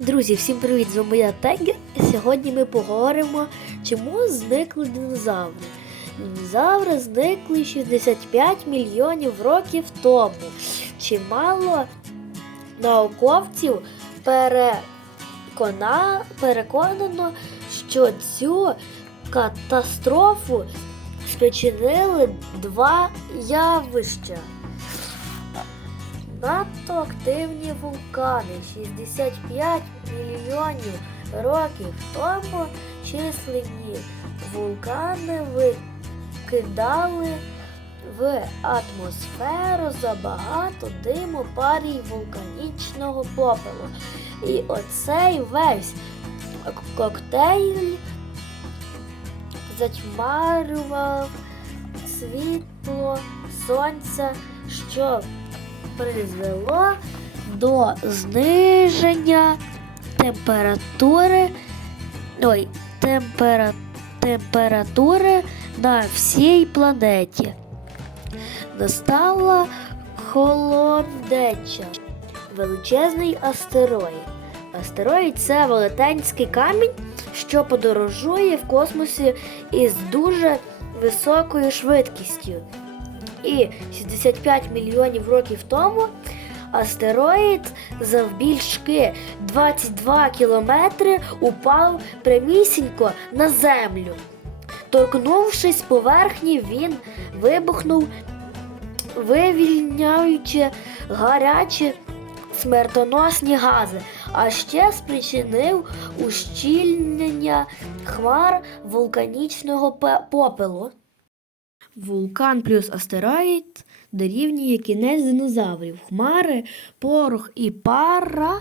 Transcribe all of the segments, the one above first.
Друзі, всім привіт! З вами я Тегер. І сьогодні ми поговоримо, чому зникли динозаври. Динозаври зникли 65 мільйонів років тому. Чимало науковців перекона... переконано, що цю катастрофу спричинили два явища. Надто активні вулкани 65 мільйонів років тому численні вулкани викидали в атмосферу забагато диму парі вулканічного попелу. І оцей весь коктейль затьмарював світло сонця, що призвело до зниження температури, ой, темпера, температури на всій планеті. Настала холодеча, величезний астероїд. Астероїд це велетенський камінь, що подорожує в космосі із дуже високою швидкістю. І 65 мільйонів років тому астероїд завбільшки 22 кілометри упав прямісінько на землю. Торкнувшись поверхні, він вибухнув, вивільняючи гарячі смертоносні гази, а ще спричинив ущільнення хмар вулканічного попелу. Вулкан плюс астероїд дорівнює кінець динозаврів, хмари, порох і пара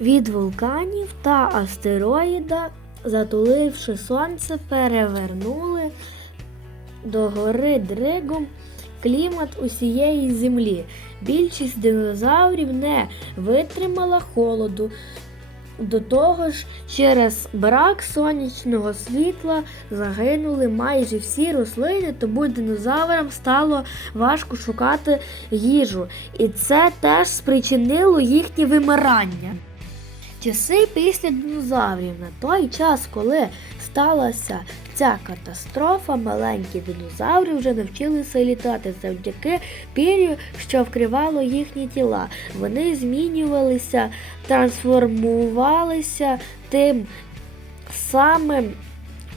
від вулканів та астероїда, затуливши сонце, перевернули до гори Дригом клімат усієї землі. Більшість динозаврів не витримала холоду. До того ж, через брак сонячного світла загинули майже всі рослини, тому динозаврам стало важко шукати їжу. І це теж спричинило їхнє вимирання. Часи після динозаврів на той час, коли сталася ця катастрофа, маленькі динозаври вже навчилися літати завдяки пір'ю, що вкривало їхні тіла. Вони змінювалися, трансформувалися тим самим,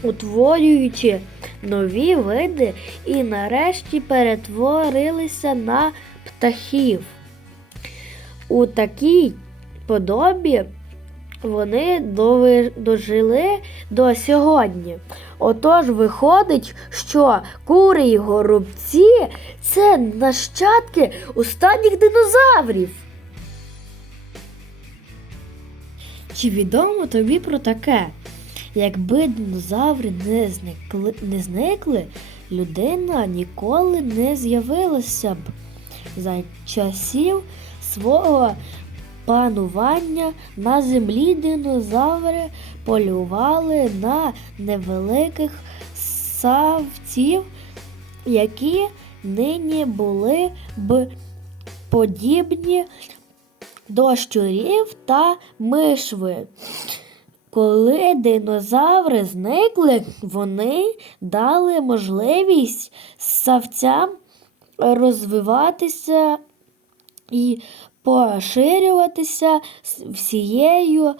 утворюючи нові види і нарешті перетворилися на птахів. У такій подобі вони дожили до сьогодні. Отож виходить, що кури й горобці це нащадки останніх динозаврів. Чи відомо тобі про таке? Якби динозаври не зникли, не зникли, людина ніколи не з'явилася б за часів свого панування на землі динозаври полювали на невеликих савців, які нині були б подібні до щурів та мишви. Коли динозаври зникли, вони дали можливість савцям розвиватися і поширюватися всією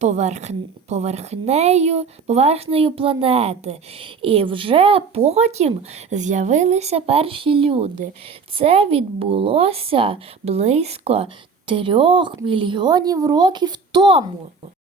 поверх- поверхнею, поверхнею планети. І вже потім з'явилися перші люди. Це відбулося близько трьох мільйонів років тому.